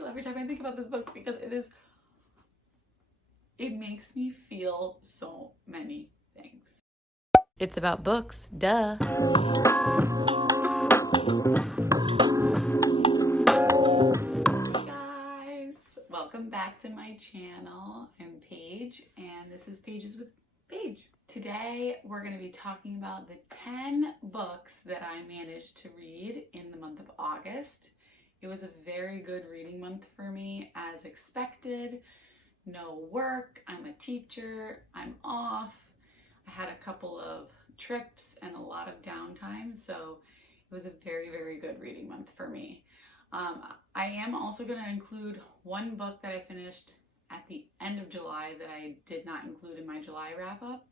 giggle every time I think about this book because it makes me feel so many things. It's about books, duh. Hey guys, welcome back to my channel. I'm Paige and this is Pages with Paige. Today we're going to be talking about the 10 books that I managed to read in the month of August. It was a very good reading month for me, as expected. No work, I'm a teacher, I'm off. I had a couple of trips and a lot of downtime, so it was a very, very good reading month for me. I am also going to include one book that I finished at the end of July that I did not include in my July wrap-up,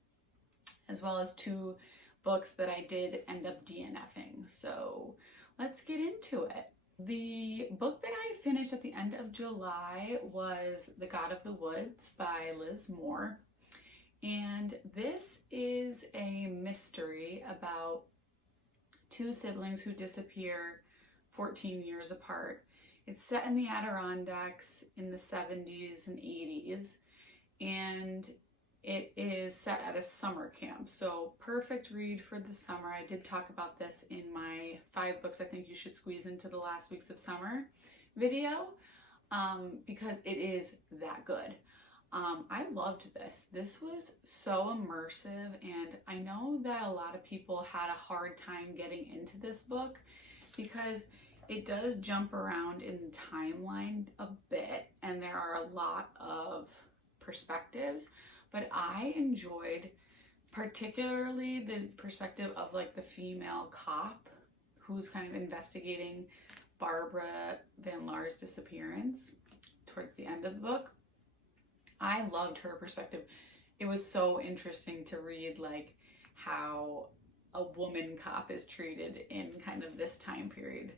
as well as 2 books that I did end up DNFing. So let's get into it. The book that I finished at the end of July was The God of the Woods by Liz Moore. And this is a mystery about 2 siblings who disappear 14 years apart. It's set in the Adirondacks in the 70s and 80s, and it is set at a summer camp. So perfect read for the summer. I did talk about this in my 5 books I think you should squeeze into the last weeks of summer video, because it is that good. I loved this. This was so immersive, and I know that a lot of people had a hard time getting into this book because it does jump around in the timeline a bit, and there are a lot of perspectives. But I enjoyed particularly the perspective of like the female cop who's kind of investigating Barbara Van Laar's disappearance towards the end of the book. I loved her perspective. It was so interesting to read like how a woman cop is treated in kind of this time period.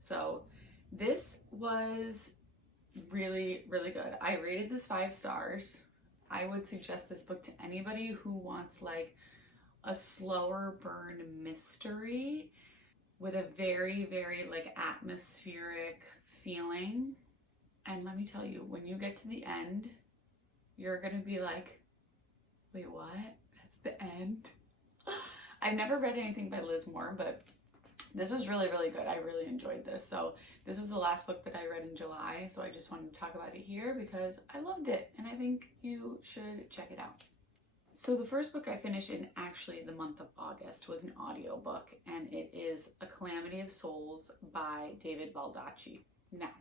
So this was really, really good. I rated this 5 stars. I would suggest this book to anybody who wants like a slower burn mystery with a very, very like atmospheric feeling. And let me tell you, when you get to the end, you're gonna be like, wait, what? That's the end? I've never read anything by Liz Moore, but this was really, really good. I really enjoyed this. So this was the last book that I read in July, so I just wanted to talk about it here because I loved it and I think you should check it out. So the first book I finished in actually the month of August was an audiobook, and it is A Calamity of Souls by David Baldacci. Now,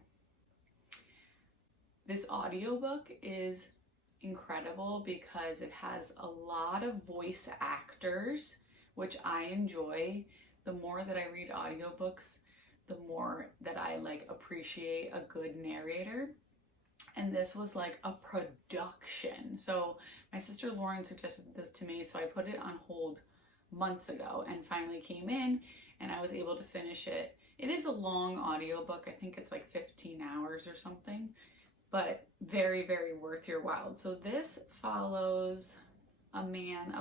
this audiobook is incredible because it has a lot of voice actors, which I enjoy. The more that I read audiobooks, the more that I like appreciate a good narrator. And this was like a production. So my sister Lauren suggested this to me, so I put it on hold months ago and finally came in and I was able to finish it. It is a long audiobook. I think it's like 15 hours or something, but very, very worth your while. So this follows a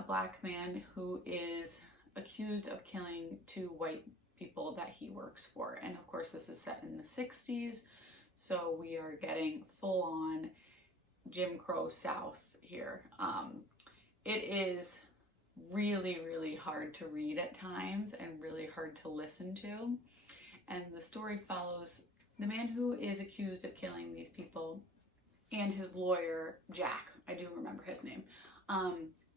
black man who is accused of killing 2 white people that he works for. And of course this is set in the 60s, so we are getting full on Jim Crow South here. It is really, really hard to read at times and really hard to listen to. And the story follows the man who is accused of killing these people and his lawyer, Jack, I do remember his name,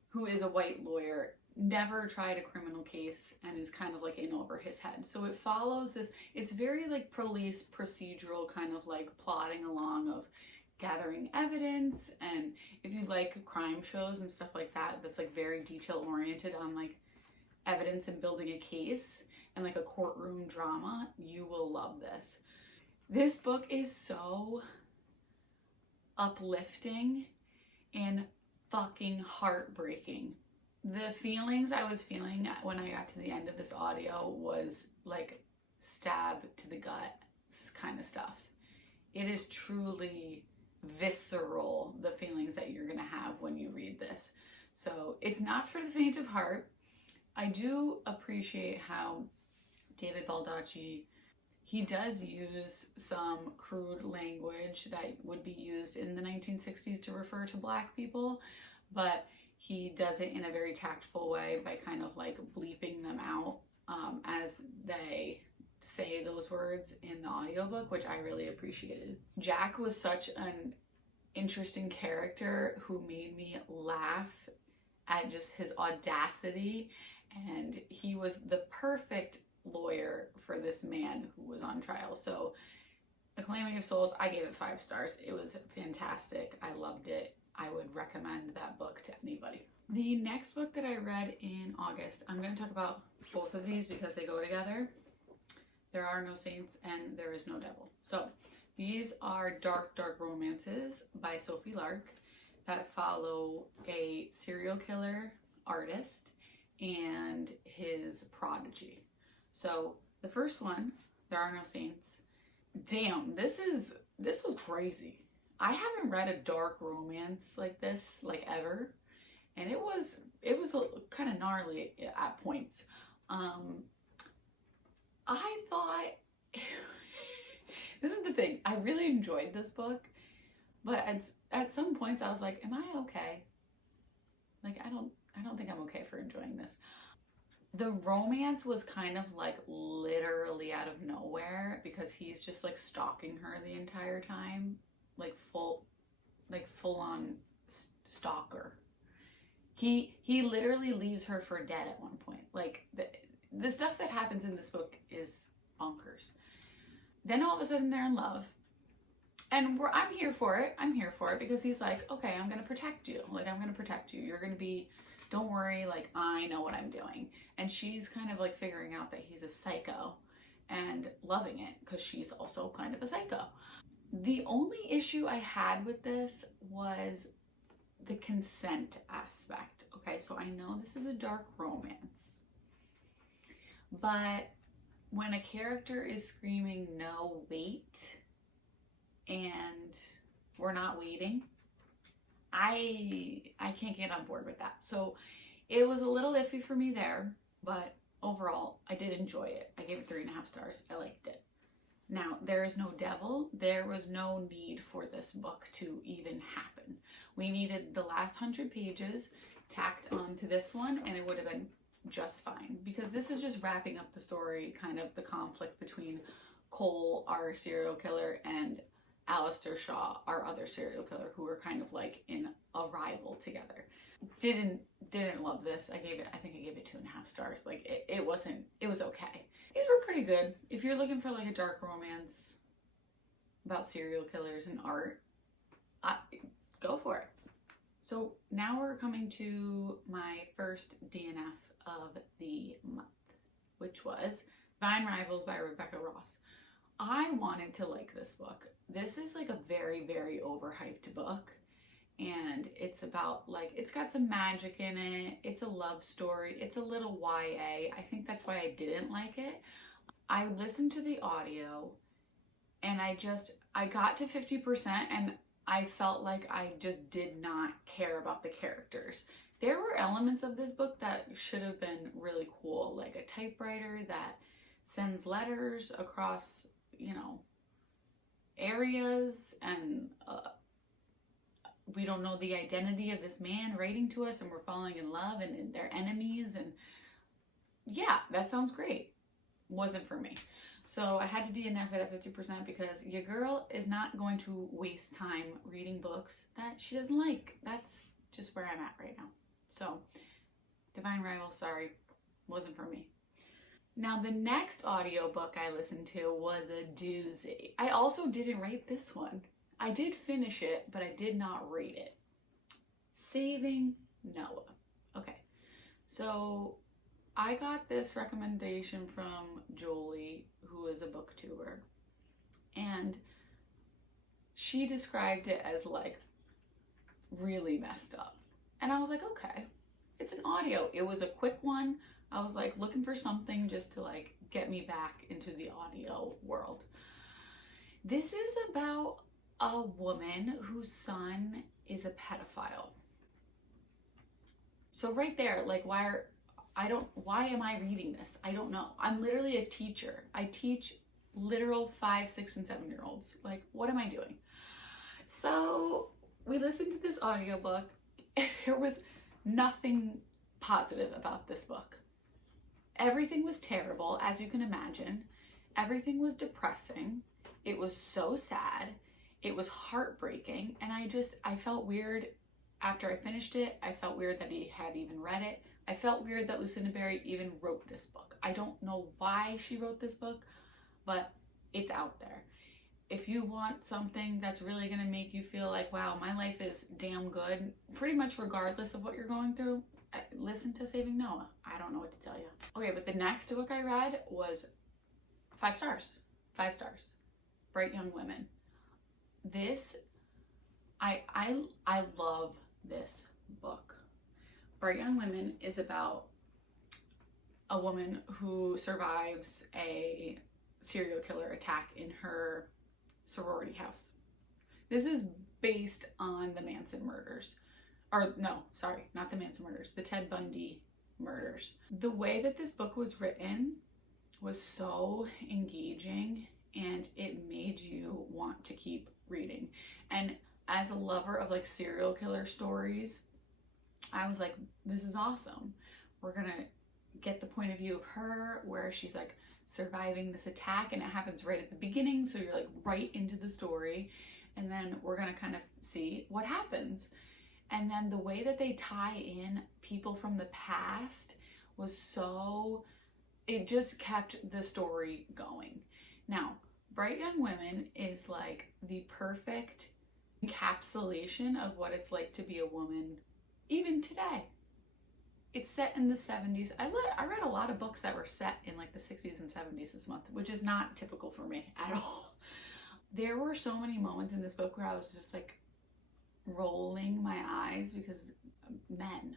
who is a white lawyer, never tried a criminal case and is kind of like in over his head. So it follows this, it's very like police procedural kind of like plodding along of gathering evidence. And if you like crime shows and stuff like that, that's like very detail oriented on like evidence and building a case and like a courtroom drama, you will love this. This book is so uplifting and fucking heartbreaking. The feelings I was feeling when I got to the end of this audio was like stab to the gut kind of stuff. It is truly visceral, the feelings that you're gonna have when you read this. So it's not for the faint of heart. I do appreciate how David Baldacci, He does use some crude language that would be used in the 1960s to refer to Black people, but he does it in a very tactful way by kind of like bleeping them out as they say those words in the audiobook, which I really appreciated. Jack was such an interesting character who made me laugh at just his audacity, and he was the perfect lawyer for this man who was on trial. So A Calamity of Souls, I gave it 5 stars. It was fantastic. I loved it. I would recommend that book to anybody. The next book that I read in August, I'm going to talk about both of these because they go together. There Are No Saints and There Is No Devil. So these are dark romances by Sophie Lark that follow a serial killer artist and his prodigy. So the first one, There Are No Saints. Damn, this was crazy. I haven't read a dark romance like this, like ever. And it was kind of gnarly at points. I thought, this is the thing, I really enjoyed this book, but at some points I was like, am I okay? Like, I don't think I'm okay for enjoying this. The romance was kind of like literally out of nowhere because he's just like stalking her the entire time, like full on stalker. He literally leaves her for dead at one point. Like the stuff that happens in this book is bonkers. Then all of a sudden they're in love. And I'm here for it. I'm here for it because he's like, okay, I'm going to protect you. Like, I'm going to protect you. You're going to be, don't worry, like, I know what I'm doing. And she's kind of like figuring out that he's a psycho and loving it because she's also kind of a psycho. The only issue I had with this was the consent aspect. Okay, so I know this is a dark romance, but when a character is screaming, no, wait, and we're not waiting, I can't get on board with that. So it was a little iffy for me there, but overall, I did enjoy it. I gave it 3.5 stars. I liked it. Now, There Is No Devil. There was no need for this book to even happen. We needed the last 100 pages tacked onto this one, and it would have been just fine, because this is just wrapping up the story, kind of the conflict between Cole, our serial killer, and Alistair Shaw, our other serial killer, who were kind of like in a rival together. Didn't love this. I think I gave it 2.5 stars. Like it was okay. These were pretty good. If you're looking for like a dark romance about serial killers and art, go for it. So now we're coming to my first DNF of the month, which was Divine Rivals by Rebecca Ross. I wanted to like this book. This is like a very, very overhyped book. And it's about like, it's got some magic in it. It's a love story. It's a little YA. I think that's why I didn't like it. I listened to the audio and I got to 50% and I felt like I just did not care about the characters. There were elements of this book that should have been really cool, like a typewriter that sends letters across, areas, and we don't know the identity of this man writing to us, and we're falling in love, and they're enemies, and yeah, that sounds great. Wasn't for me. So I had to DNF it at 50% because your girl is not going to waste time reading books that she doesn't like. That's just where I'm at right now. So Divine Rivals, sorry, wasn't for me. Now the next audiobook I listened to was a doozy. I also didn't rate this one. I did finish it, but I did not rate it. Saving Noah. Okay, so I got this recommendation from Jolie, who is a booktuber, and she described it as like really messed up. And I was like, okay, it's an audio. It was a quick one. I was like looking for something just to like get me back into the audio world. This is about a woman whose son is a pedophile. So right there, like why am I reading this? I don't know. I'm literally a teacher. I teach literal 5, 6, and 7-year-olds. Like, what am I doing? So we listened to this audiobook and there was nothing positive about this book. Everything was terrible, as you can imagine. Everything was depressing. It was so sad. It was heartbreaking. And I felt weird after I finished it. I felt weird that he had even read it. I felt weird that Lucinda Berry even wrote this book. I don't know why she wrote this book, but it's out there. If you want something that's really gonna make you feel like, wow, my life is damn good, pretty much regardless of what you're going through, listen to Saving Noah. I don't know what to tell you. Okay, but the next book I read was 5 stars. 5 stars. Bright Young Women. This, I love this book. Bright Young Women is about a woman who survives a serial killer attack in her sorority house. This is based on the Manson murders. Or no, sorry, not the Manson murders, the Ted Bundy murders. The way that this book was written was so engaging and it made you want to keep reading. And as a lover of like serial killer stories, I was like, this is awesome. We're gonna get the point of view of her where she's like surviving this attack and it happens right at the beginning, so you're like right into the story, and then we're gonna kind of see what happens. And then the way that they tie in people from the past was so, it just kept the story going. Now, Bright Young Women is like the perfect encapsulation of what it's like to be a woman even today. It's set in the 70s. I read a lot of books that were set in like the 60s and 70s this month, which is not typical for me at all. There were so many moments in this book where I was just like rolling my eyes because men,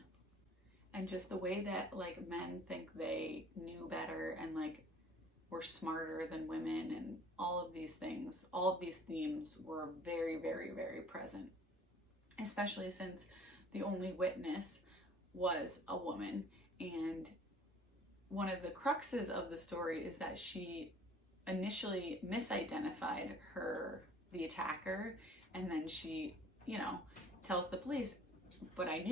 and just the way that like men think they knew better and like were smarter than women, and all of these things, all of these themes were very, very, very present, especially since the only witness was a woman. And one of the cruxes of the story is that she initially misidentified the attacker, and then she, tells the police, but I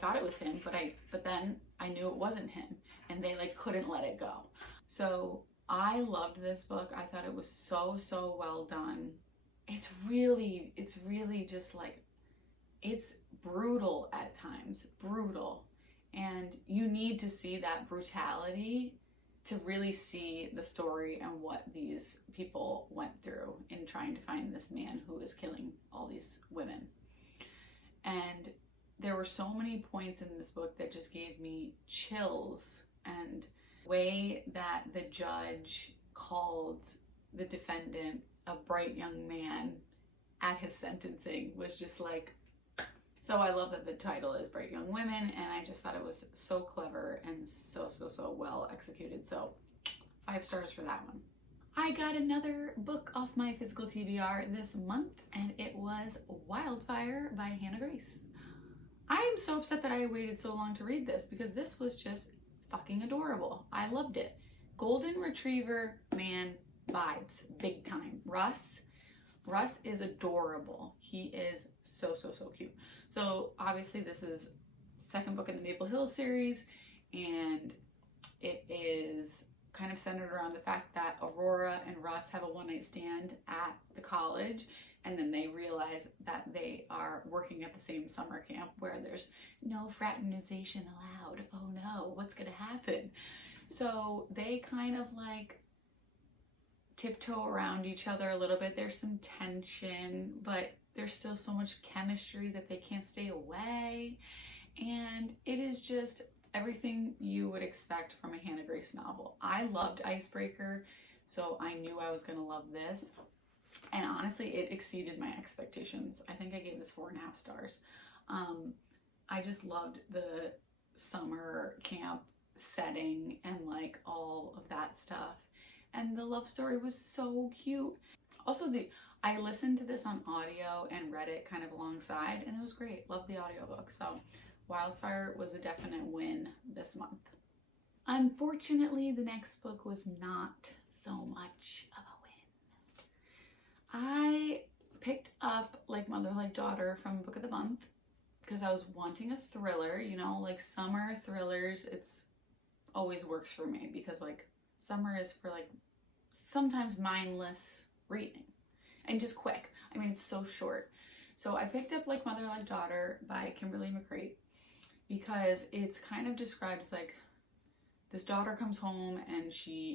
thought it was him, but then I knew it wasn't him, and they like couldn't let it go. So I loved this book. I thought it was so, so well done. It's really just like, it's brutal at times, brutal. And you need to see that brutality to really see the story and what these people went through in trying to find this man who was killing all these women. And there were so many points in this book that just gave me chills, and the way that the judge called the defendant a bright young man at his sentencing was just like, so I love that the title is Bright Young Women, and I just thought it was so clever and so well executed. So 5 stars for that one. I got another book off my physical TBR this month, and it was Wildfire by Hannah Grace. I am so upset that I waited so long to read this because this was just fucking adorable. I loved it. Golden Retriever man vibes, big time. Russ is adorable. He is so cute. So obviously this is second book in the Maple Hill series, and it is kind of centered around the fact that Aurora and Russ have a one-night stand at the college, and then they realize that they are working at the same summer camp where there's no fraternization allowed. Oh no, what's gonna happen? So they kind of like tiptoe around each other a little bit. There's some tension, but there's still so much chemistry that they can't stay away. And it is just everything you would expect from a Hannah Grace novel. I loved Icebreaker, so I knew I was gonna love this. And honestly, it exceeded my expectations. I think I gave this 4.5 stars. I just loved the summer camp setting and like all of that stuff. And the love story was so cute. Also, I listened to this on audio and read it kind of alongside, and it was great. Loved the audiobook. So Wildfire was a definite win this month. Unfortunately, the next book was not so much of a win. I picked up Like Mother Like Daughter from Book of the Month because I was wanting a thriller, you know, like summer thrillers. It's always works for me because like summer is for like sometimes mindless reading and just quick. I mean, it's so short. So I picked up Like Mother Like Daughter by Kimberly McCreight because it's kind of described as like this daughter comes home and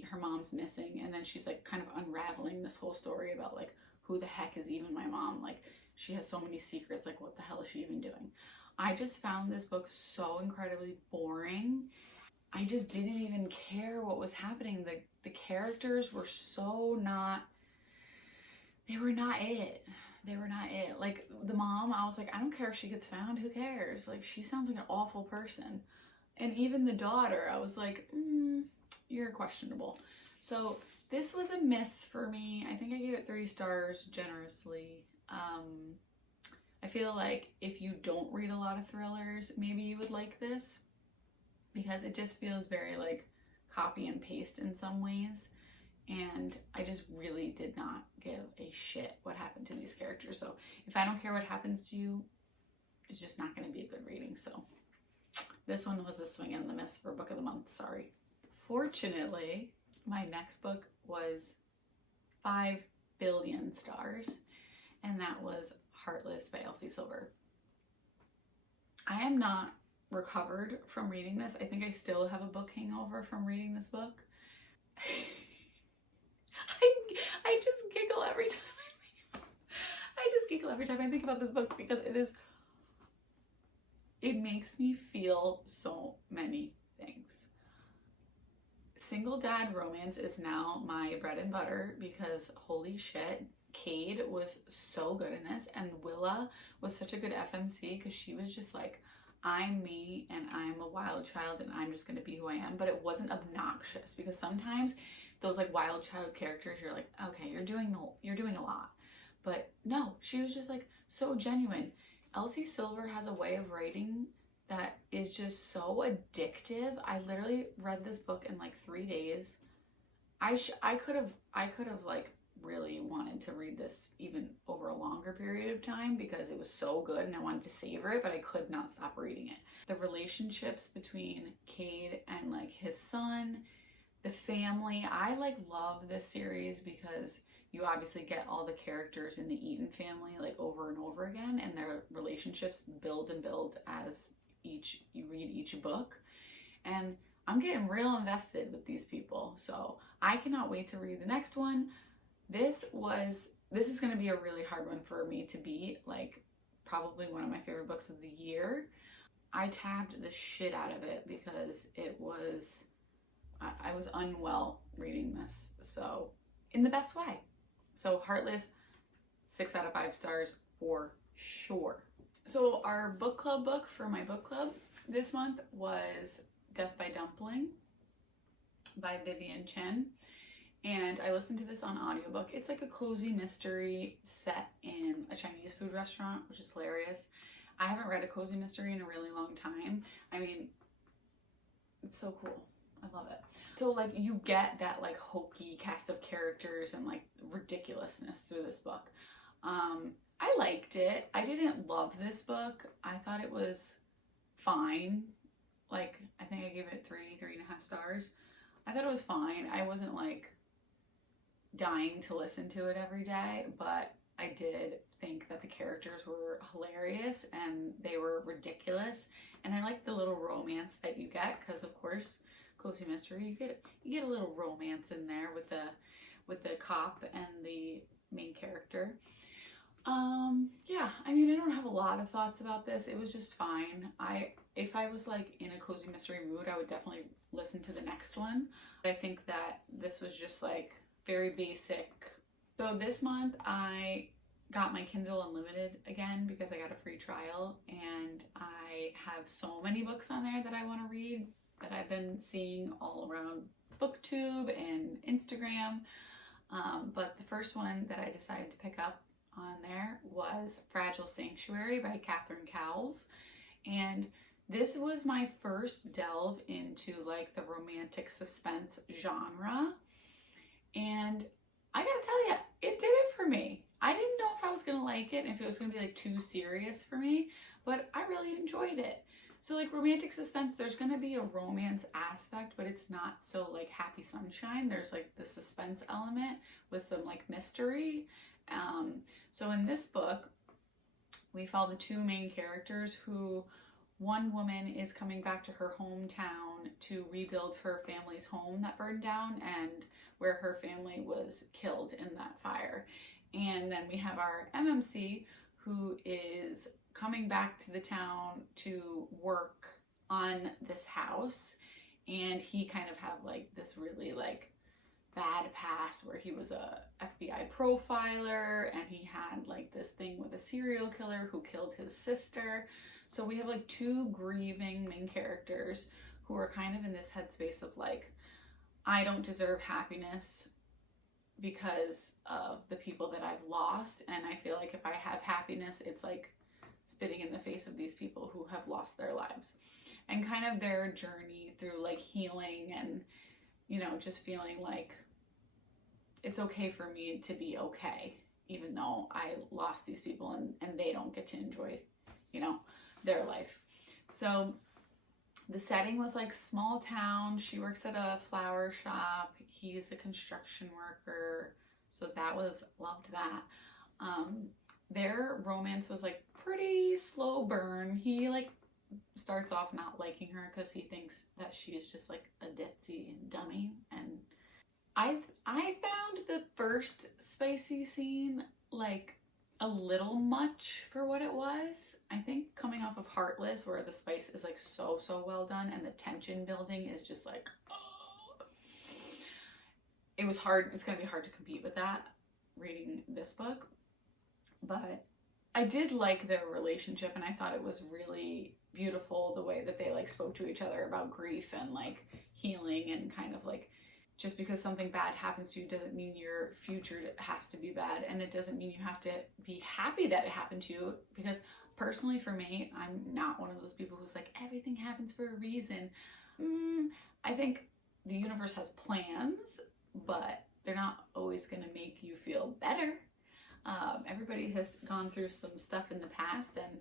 her mom's missing, and then she's like kind of unraveling this whole story about like who the heck is even my mom. Like she has so many secrets, like what the hell is she even doing? I just found this book so incredibly boring. I just didn't even care what was happening. The characters were so not, they were not it. They were not it. Like the mom, I was like, I don't care if she gets found, who cares? Like she sounds like an awful person. And even the daughter, I was like, you're questionable. So this was a miss for me. I think I gave it 3 stars generously. I feel like if you don't read a lot of thrillers, maybe you would like this because it just feels very like copy and paste in some ways. And I just really did not give a shit what happened to these characters. So if I don't care what happens to you, it's just not going to be a good reading. So this one was a swing and the miss for Book of the Month, sorry. Fortunately, my next book was 5 billion stars, and that was Heartless by Elsie Silver. I am not recovered from reading this. I think I still have a book hangover from reading this book. I just giggle every time I think about this book because it makes me feel so many things. Single dad romance is now my bread and butter because holy shit, Cade was so good in this, and Willa was such a good FMC because she was just like, I'm me and I'm a wild child and I'm just gonna be who I am, but it wasn't obnoxious because sometimes those like wild child characters, you're like, okay, you're doing a lot. But no, she was just like so genuine. Elsie Silver has a way of writing that is just so addictive. I literally read this book in like 3 days. I could have like really wanted to read this even over a longer period of time because it was so good and I wanted to savor it, but I could not stop reading it. The relationships between Cade and like his son, the family, I like love this series because you obviously get all the characters in the Eaton family like over and over again, and their relationships build and build as you read each book. And I'm getting real invested with these people, so I cannot wait to read the next one. This is going to be a really hard one for me to beat, like probably one of my favorite books of the year. I tabbed the shit out of it because I was unwell reading this, so in the best way. So Heartless, 6 out of 5 stars for sure. So our book club book for my book club this month was Death by Dumpling by Vivian Chen. And I listened to this on audiobook. It's like a cozy mystery set in a Chinese food restaurant, which is hilarious. I haven't read a cozy mystery in a really long time. I mean, it's so cool. I love it. So like you get that like hokey cast of characters and like ridiculousness through this book. I liked it. I didn't love this book. I thought it was fine. Like I think I gave it 3.5 stars. I thought it was fine. I wasn't like dying to listen to it every day, but I did think that the characters were hilarious and they were ridiculous, and I like the little romance that you get because of course cozy mystery, you get a little romance in there with the cop and the main character. Yeah, I mean, I don't have a lot of thoughts about this. It was just fine. If I was like in a cozy mystery mood, I would definitely listen to the next one. I think that this was just like very basic. So this month I got my Kindle Unlimited again because I got a free trial, and I have so many books on there that I want to read that I've been seeing all around BookTube and Instagram. But the first one that I decided to pick up on there was Fragile Sanctuary by Catherine Cowles. And this was my first delve into like the romantic suspense genre. And I gotta tell you, it did it for me. I didn't know if I was gonna like it and if it was gonna be like too serious for me, but I really enjoyed it. So like romantic suspense, there's gonna be a romance aspect, but it's not so like happy sunshine. There's like the suspense element with some like mystery. So in this book, we follow the two main characters who one woman is coming back to her hometown to rebuild her family's home that burned down and where her family was killed in that fire. And then we have our MMC who is coming back to the town to work on this house, and he kind of had like this really like bad past where he was a FBI profiler and he had like this thing with a serial killer who killed his sister. So we have like two grieving main characters who are kind of in this headspace of like, I don't deserve happiness because of the people that I've lost, and I feel like if I have happiness, it's like spitting in the face of these people who have lost their lives, and kind of their journey through like healing and, you know, just feeling like it's okay for me to be okay, even though I lost these people and they don't get to enjoy, you know, their life. So the setting was like small town. She works at a flower shop. He's a construction worker. So that was, loved that. Their romance was like pretty slow burn. He like starts off not liking her because he thinks that she's just like a ditzy dummy. And I found the first spicy scene like a little much for what it was. I think coming off of Heartless, where the spice is like so well done and the tension building is just like, oh. It was hard. It's gonna be hard to compete with that reading this book, but I did like their relationship, and I thought it was really beautiful the way that they like spoke to each other about grief and like healing, and kind of like, just because something bad happens to you doesn't mean your future has to be bad, and it doesn't mean you have to be happy that it happened to you. Because personally for me, I'm not one of those people who's like, everything happens for a reason. I think the universe has plans, but they're not always going to make you feel better. Everybody has gone through some stuff in the past, and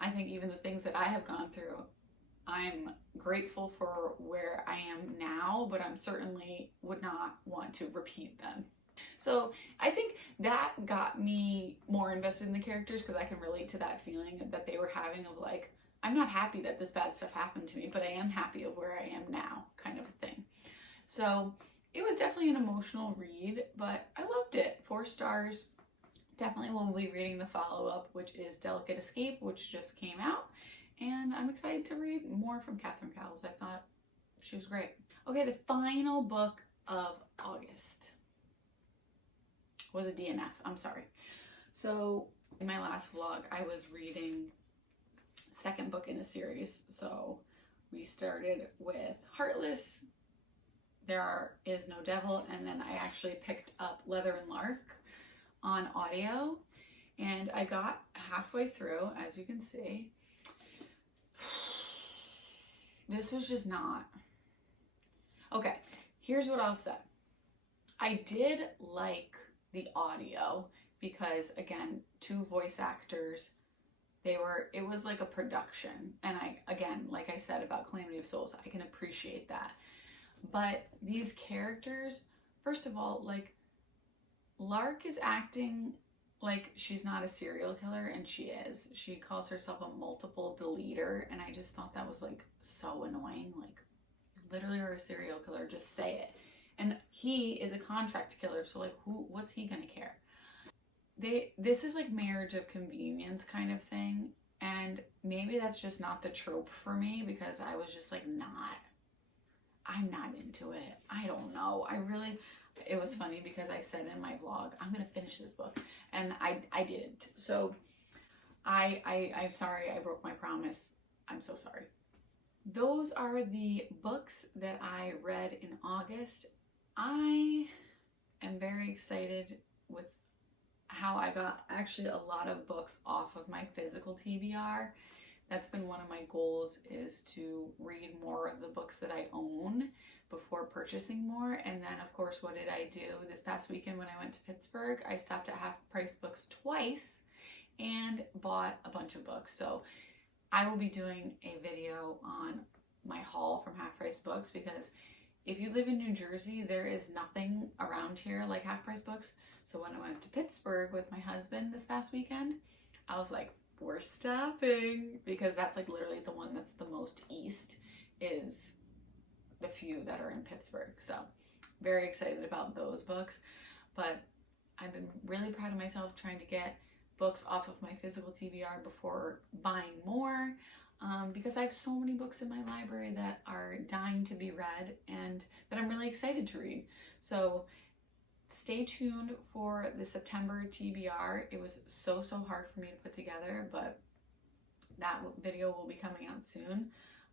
I think even the things that I have gone through, I'm grateful for where I am now, but I'm certainly would not want to repeat them. So I think that got me more invested in the characters, because I can relate to that feeling that they were having of like, I'm not happy that this bad stuff happened to me, but I am happy of where I am now, kind of a thing. So it was definitely an emotional read, but I loved it. 4 stars. Definitely will be reading the follow-up, which is Delicate Escape, which just came out. And I'm excited to read more from Catherine Cowles. I thought she was great. Okay, the final book of August was a DNF. I'm sorry. So in my last vlog, I was reading second book in a series. So we started with Heartless, There Is No Devil, and then I actually picked up Leather and Lark on audio, and I got halfway through, as you can see. This was just not okay. Here's what I'll say. I did like the audio because, again, 2 voice actors, it was like a production, and again, like I said about Calamity of Souls, I can appreciate that. But these characters, first of all, like, Lark is acting like she's not a serial killer, and she is. She calls herself a multiple deleter, and I just thought that was like so annoying. Like, you literally are a serial killer, just say it. And he is a contract killer, so like, what's he gonna care? This is like marriage of convenience kind of thing, and maybe that's just not the trope for me, because I was just like, I'm not into it. I don't know. It was funny because I said in my vlog, I'm gonna finish this book, and I didn't. So I'm sorry I broke my promise. I'm so sorry. Those are the books that I read in August. I am very excited with how I got actually a lot of books off of my physical TBR. That's been one of my goals, is to read more of the books that I own, before purchasing more. And then of course, what did I do this past weekend when I went to Pittsburgh? I stopped at Half Price Books twice and bought a bunch of books. So I will be doing a video on my haul from Half Price Books, because if you live in New Jersey, there is nothing around here like Half Price Books. So when I went to Pittsburgh with my husband this past weekend, I was like, we're stopping, because that's like literally the one that's the most east, is the few that are in Pittsburgh. So very excited about those books. But I've been really proud of myself trying to get books off of my physical TBR before buying more, because I have so many books in my library that are dying to be read and that I'm really excited to read. So stay tuned for the September TBR. It was so hard for me to put together, but that video will be coming out soon.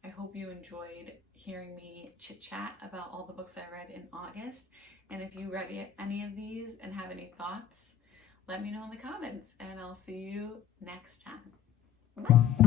I hope you enjoyed hearing me chit chat about all the books I read in August. And if you read any of these and have any thoughts, let me know in the comments, and I'll see you next time. Bye.